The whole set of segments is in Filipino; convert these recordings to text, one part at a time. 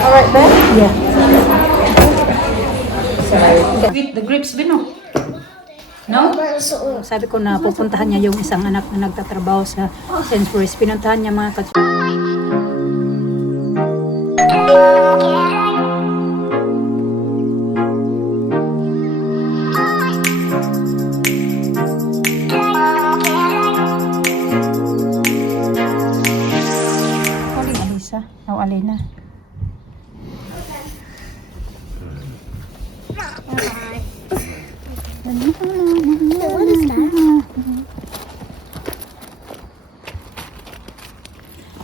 Alright then? Yeah. Eat the grapes, Bino. No? Sabi ko na pupuntahan niya yung isang anak na nagtatrabaho sa Sainsbury's. Pinuntahan niya mga kats... Alisa? O Alina? What is that?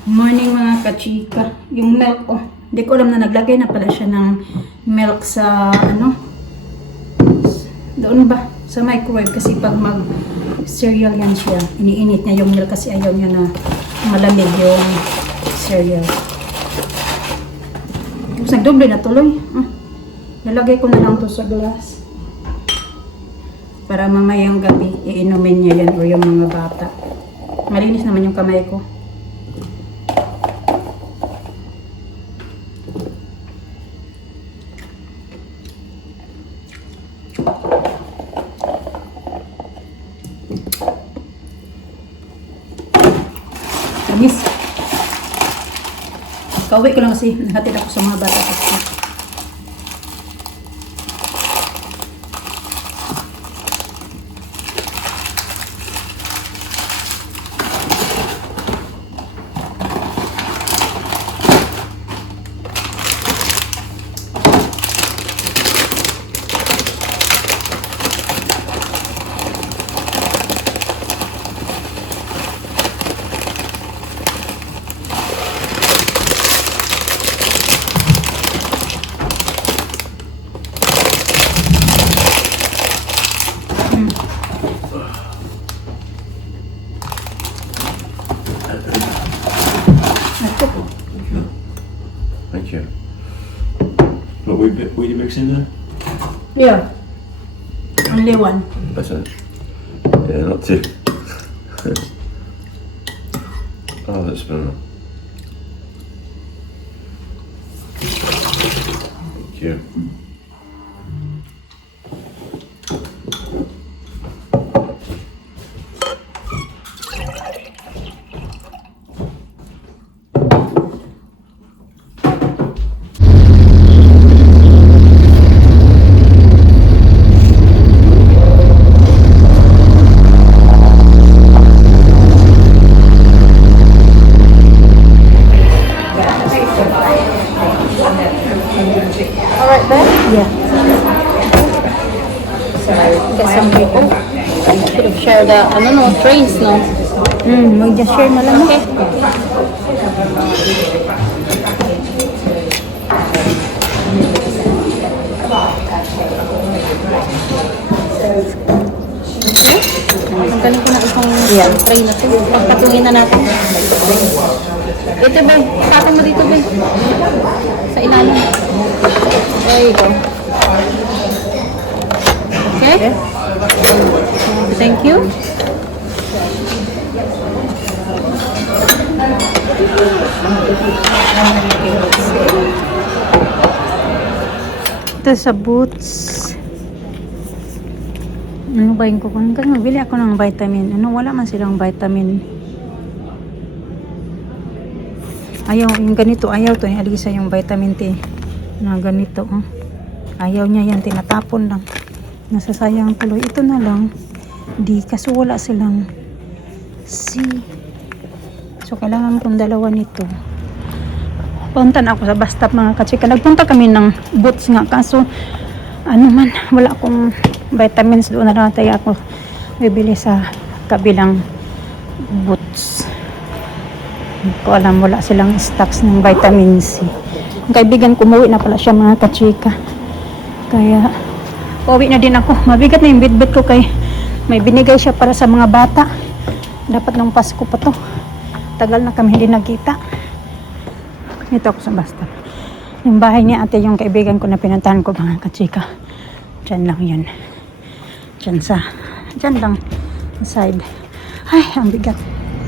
Morning mga kachika. Yung milk, oh. Hindi ko alam na naglagay na pala siya ng milk sa, doon ba? Sa microwave kasi pag mag-cereal yan siya. Iniinit niya yung milk kasi ayaw niya na malamig yung cereal. Tapos nagdoble na tuloy. Nalagay ko na lang to sa glass. Para mamayang gabi, iinumin niya yan o yung mga bata. Malinis naman yung kamay ko. Tamis. Kauwi ko lang kasi nahatid ako sa mga bata kasi. Thank you. What were you mixing there? Yeah. Only one. That's it. Yeah, not two. Oh, that's better. Thank you. Alright then? Yeah. Get some people. Should have shared the, trays, no? Mag-just share na lang. Okay. Ang galing ko na isang tray na to. Pagpatungin na natin. Ito ba? Tapin mo dito ba? Sa ilalim. There you go. Okay? Thank you. Ito sa Boots. Ano ba yung kukunin? Kasi mabili ako ng vitamin. Wala man silang vitamin. Ayaw, yung ganito, ayaw to ni Alisa yung vitamin T. Na ganito, oh. Ayaw niya yan, tinatapon lang. Nasasayang tuloy. Ito na lang. Di, kaso wala silang C. So, kailangan kong dalawa nito. Punta na ako sa bus stop mga kachika. Nagpunta kami ng Boots nga. Kaso, wala akong vitamins. Doon na lang tayo ako bibili sa kabilang Boots. Hindi ko alam, wala silang stocks ng vitamin C. Ang kaibigan ko, umuwi na pala siya mga kachika. Kaya, uwi na din ako. Mabigat na yung bitbit ko kay may binigay siya para sa mga bata. Dapat nung Pasko pa to. Tagal na kami hindi nagkita. Ito ako sa basta. Yung bahay niya ate, yung kaibigan ko na pinuntahan ko mga kachika. Diyan lang yun. Diyan lang. Side. Ay, ang bigat.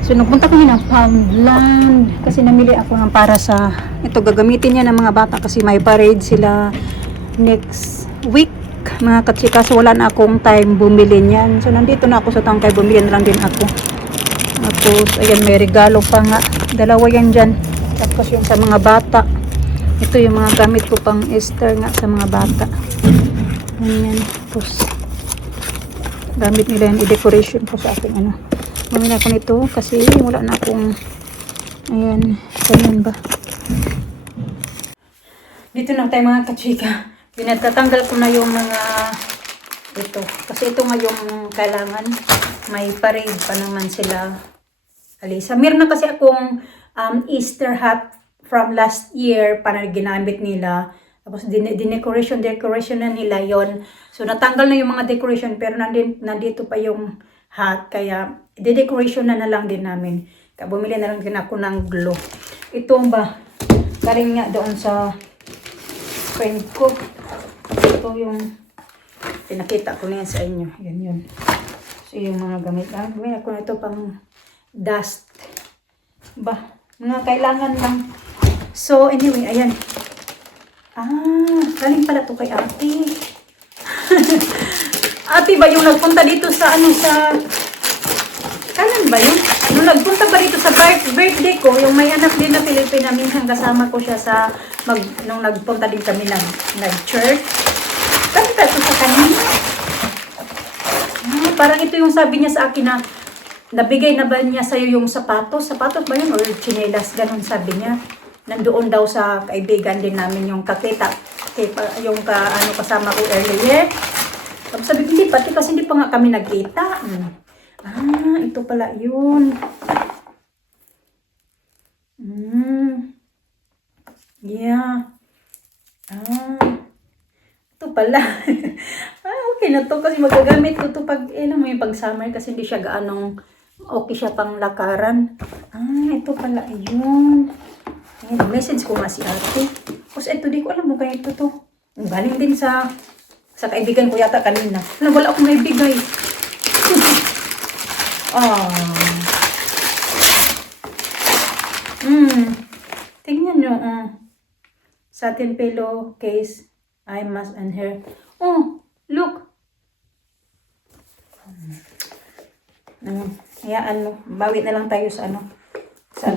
So nagpunta kami ng Poundland kasi namili ako ng para sa ito gagamitin niya ng mga bata kasi may parade sila next week mga katsika. So wala na akong time bumili niyan. So nandito na ako sa tangkay, bumili na lang din ako. Tapos ayan, may regalo pa nga. Dalawa yan dyan. Tapos yung sa mga bata. Ito yung mga gamit ko pang Easter nga sa mga bata. Ayan. Tapos gamit nila yung i-decoration ko sa aking ano. Bumili ako nito kasi wala na akong ayan, ganyan ba. Dito na tayo mga kachika. Pinatatanggal ko na yung mga ito. Kasi ito nga yung kailangan. May parade pa naman sila. Alisa. Meron na kasi akong Easter hat from last year para ginamit nila. Tapos decoration na nila yon. So natanggal na yung mga decoration pero nandito pa yung hat. Kaya de-decoration na lang din namin. Kaya bumili na lang din ako ng glue. Ito ba? Galing nga doon sa friend ko. Ito yung pinakita ko na yan sa inyo. Yan yun. So yung mga gamit. Gamit ako na ito pang dust. Ba? Mga kailangan lang. So anyway, ayan. Galing pala to kay ate. Ate ba yung nagpunta dito sa ano sa kailan ba yun? Nung nagpunta ba dito sa birthday ko, yung may anak din na Pilipina, minsan kasama ko siya sa nung nagpunta din kami nag-church. Kanta to sa kanina. Parang ito yung sabi niya sa akin na nabigay na ba niya sa'yo yung sapatos? Sapatos ba yun? Or chinelas? Ganon sabi niya. Nandoon daw sa kaibigan din namin yung kakita. Yung kasama ko earlier. Tapos sabi ko, hindi pati kasi hindi pa nga kami nagkita. Ito pala yun. Yeah. Ito pala. Okay na to kasi magagamit ko to pag, may pag summer kasi hindi siya gaanong okay siya pang lakaran. Ito pala yun. Ayan, message ko nga si ate. Tapos ito, di ko alam mo kaya ito to. Galing din sa kaibigan ko yata kanina. Wala akong naibigay. Tingnan nyo. Satin pillow case, eye mask and hair. Look. Hayaan mo. Bawi na lang tayo sa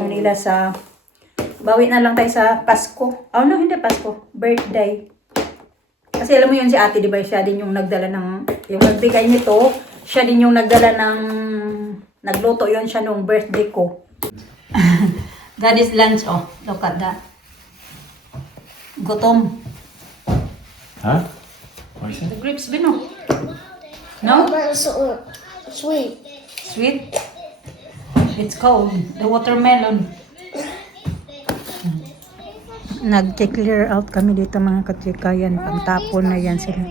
nila sa bawi na lang tayo sa Pasko. Hindi Pasko. Birthday. Kasi alam mo yun si ate, di ba? Siya din yung nagdala ng, yung nagbigay nito, siya din yung nagdala ng, nagluto yun siya nung birthday ko. That is lunch, look at that. Gutom. Huh? What is it? The grapes, Bino. No? But it's so sweet. Sweet? It's cold. The watermelon. Nag-clear out kami dito mga katsikayan. Pantapon na yan sila.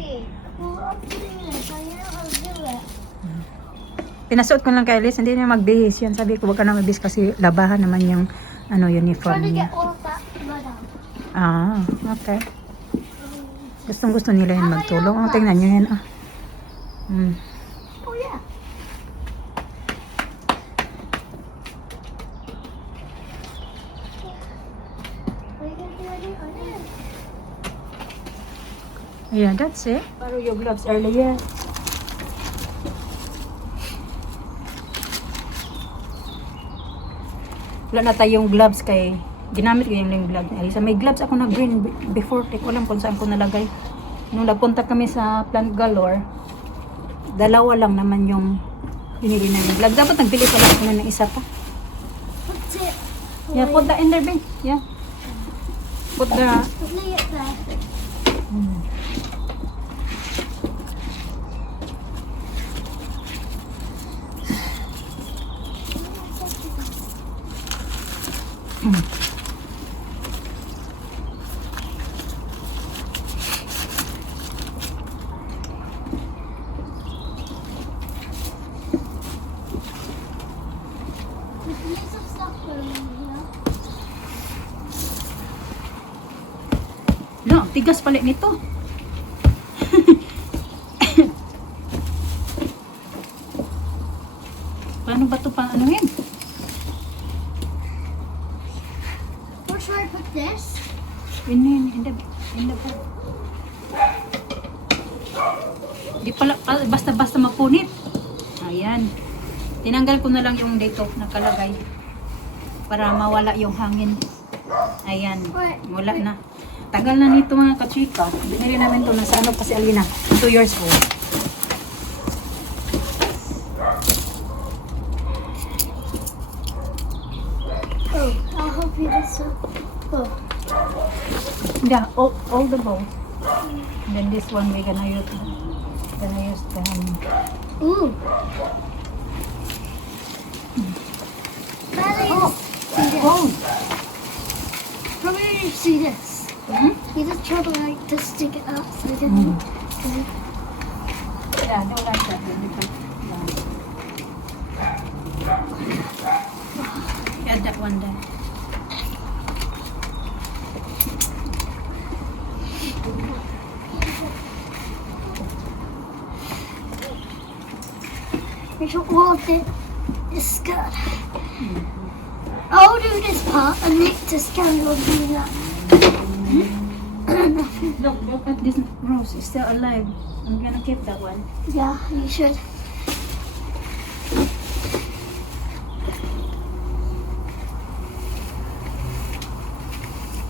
Pinasuot ko lang kay Alice, hindi niya magbihis yan. Sabi ko, wag ka na magbihis kasi labahan naman yung uniform niya. Okay. Gustong gusto nila yan magtulong. Tingnan nyo yan. Oh yeah. Yeah, that's it. Borrow your gloves earlier. Wala na tayong gloves kay ginamit ko yung gloves ni Alisa. May gloves ako na green before. Di ko alam kung saan ko nalagay. Nung nagpunta kami sa Plant Galore, dalawa lang naman yung binili namin gloves. Dapat nagbili pala ako na ng isa pa. What's it? Yeah, put that in there, babe. Yeah. Put the... Lay it there. There's some stuff going on here. No, tigas pala nito. Paano ba ito pa anuhin? this. In the bowl. Di pala, basta-basta mapunit. Ayan. Tinanggal ko na lang yung dito nakalagay. Para mawala yung hangin. Ayan. Wala na. Tagal na nito mga kachika. Binili namin to nasa ano pa si Alina. 2 years old. Oh, I'll help you this up. Oh, Yeah, all the bowl. And then this one we're gonna use the ooh. Daddy, see this. oh. How many you see this? Hmm? You just try to like to stick it up so you can. Yeah, no like that. Then you can, add that one there. Make sure all of it is good. I'll do this part and Nick just carry on doing that. Look at this rose. It's still alive. I'm gonna keep that one. Yeah, you should.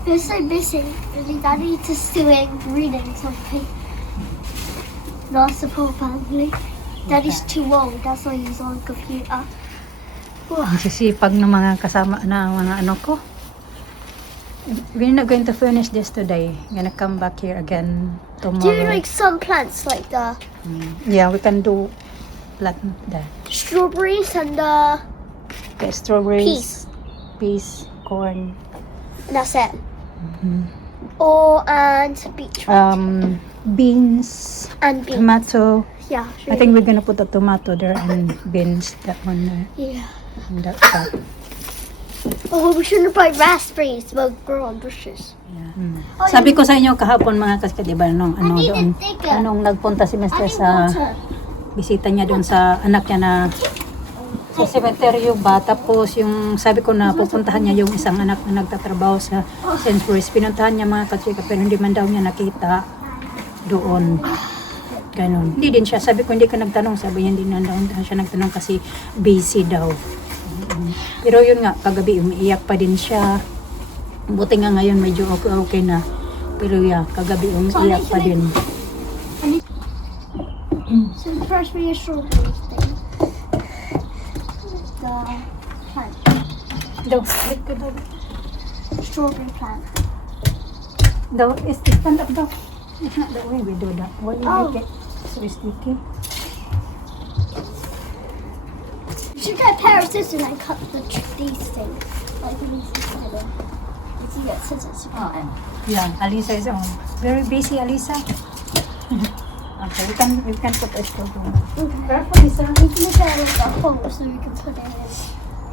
It's so busy. Really, Daddy just doing reading something. Not support family. Daddy's too old. That's why he's on computer. Ang sisipag ng mga kasama na mga ano ko. We're not going to finish this today. Gonna come back here again Do tomorrow. like some plants like the Yeah, we can do plant that. strawberries and the Okay, strawberries, peas, corn, and that's it. Or and beetroot beans, and beans. tomato. Yeah. I think we're gonna put a tomato there and beans, that one there, Yeah. and that part. Oh, we shouldn't buy raspberries. They'll grow on bushes. Oh, Sabi ko sa inyo kahapon mga kasika, di ba, nung ano need doon, a digger. anong nagpunta si I Mr. need sa water. bisita niya doon sa anak niya na sa cemetery ba, tapos yung sabi ko na pupuntahan niya yung isang anak na nagtatrabaho sa Sainsbury's, pinuntahan niya mga kachika pero hindi man daw niya nakita doon. Ganon. Hindi din siya, sabi ko hindi ka nagtanong, sabi niya hindi na daw siya nagtanong kasi busy daw. Pero yun nga, kagabi umiiyak pa din siya. Buti nga ngayon medyo okay na. Pero yeah, kagabi umiiyak pa din. So the first we strawberry thing. The plant. Daw, wait ko daw. Strawberry plant. Daw, stand up daw. It's not the way we do that. Why you Oh. make it so sticky? You should get a pair of scissors and cut these things. Like these together. You can get scissors. Yeah, Alisa is very busy, Alisa. Okay, we can put a strawberry. Okay. Careful, Lisa. We can make it like a hole so we can put it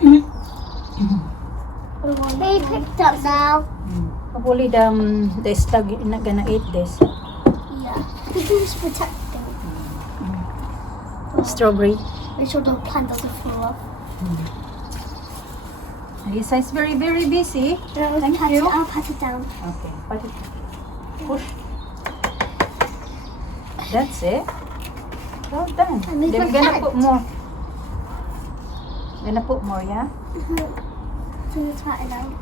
in. They picked up now. Hopefully the stag is not gonna eat this. Yeah. This is protecting. Strawberry. Make sure the plant doesn't fall off. Alisa is very busy. Thank you. I'll pat it down. Okay, put it. Push. That's it. Well done. And make Then my we're gonna plant. put more. Gonna put more, yeah? So let's pat it down.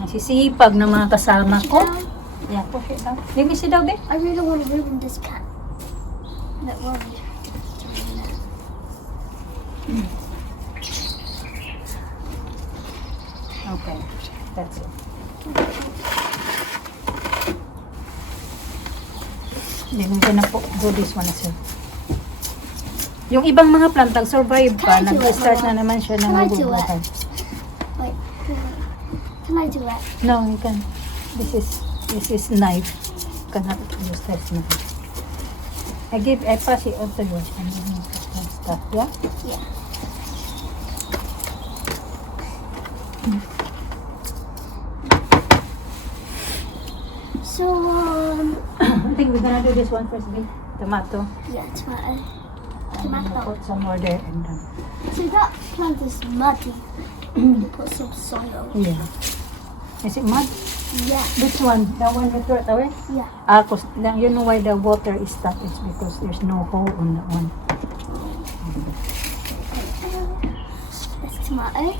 Nasisipag ng mga kasama ko. Down. Yeah, push it down. Let me see daw, babe. I really want to ruin this plant. Not worried. Okay, that's it. Then we're gonna do this one as well. Yung ibang mga plant nag-survive pa, Can I do it, nag-start Mama? na naman siya Can na I do it? mabubuhay. Wait. Can I do it? No, you can. This is knife. You cannot use that knife. I pass it on to you. And then you put that stuff, yeah? Yeah. So, I think we're gonna do this one first, babe. Tomato. yeah, tomato. tomato. Put some more there and then. So that plant is muddy. You put some soil. Yeah. Is it mud? Yeah. Which one? The one you threw it away? Yeah. You know why the water is stuck? It's because there's no hole on that one. That's tomato.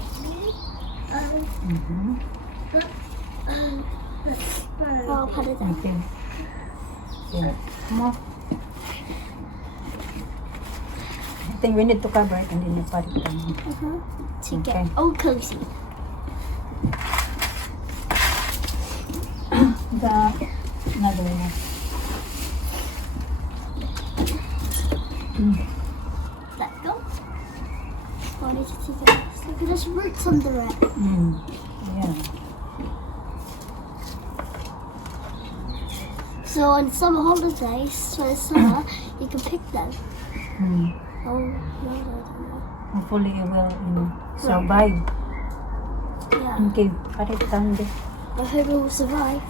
I'll put it in. Okay. Yeah. More. I think we need to cover it and then you put it down. To Okay. get all cozy. Another one. Let go. Oh, I need to take it. Look at those roots under it. Yeah. So on summer holidays, for the summer, you can pick them. Oh, no, I don't know. Hopefully it will survive. Yeah, Okay, put it down there. I hope it will survive.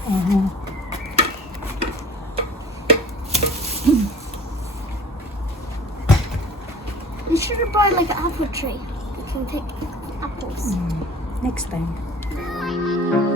You should buy like an apple tree. You can pick apples. Next time.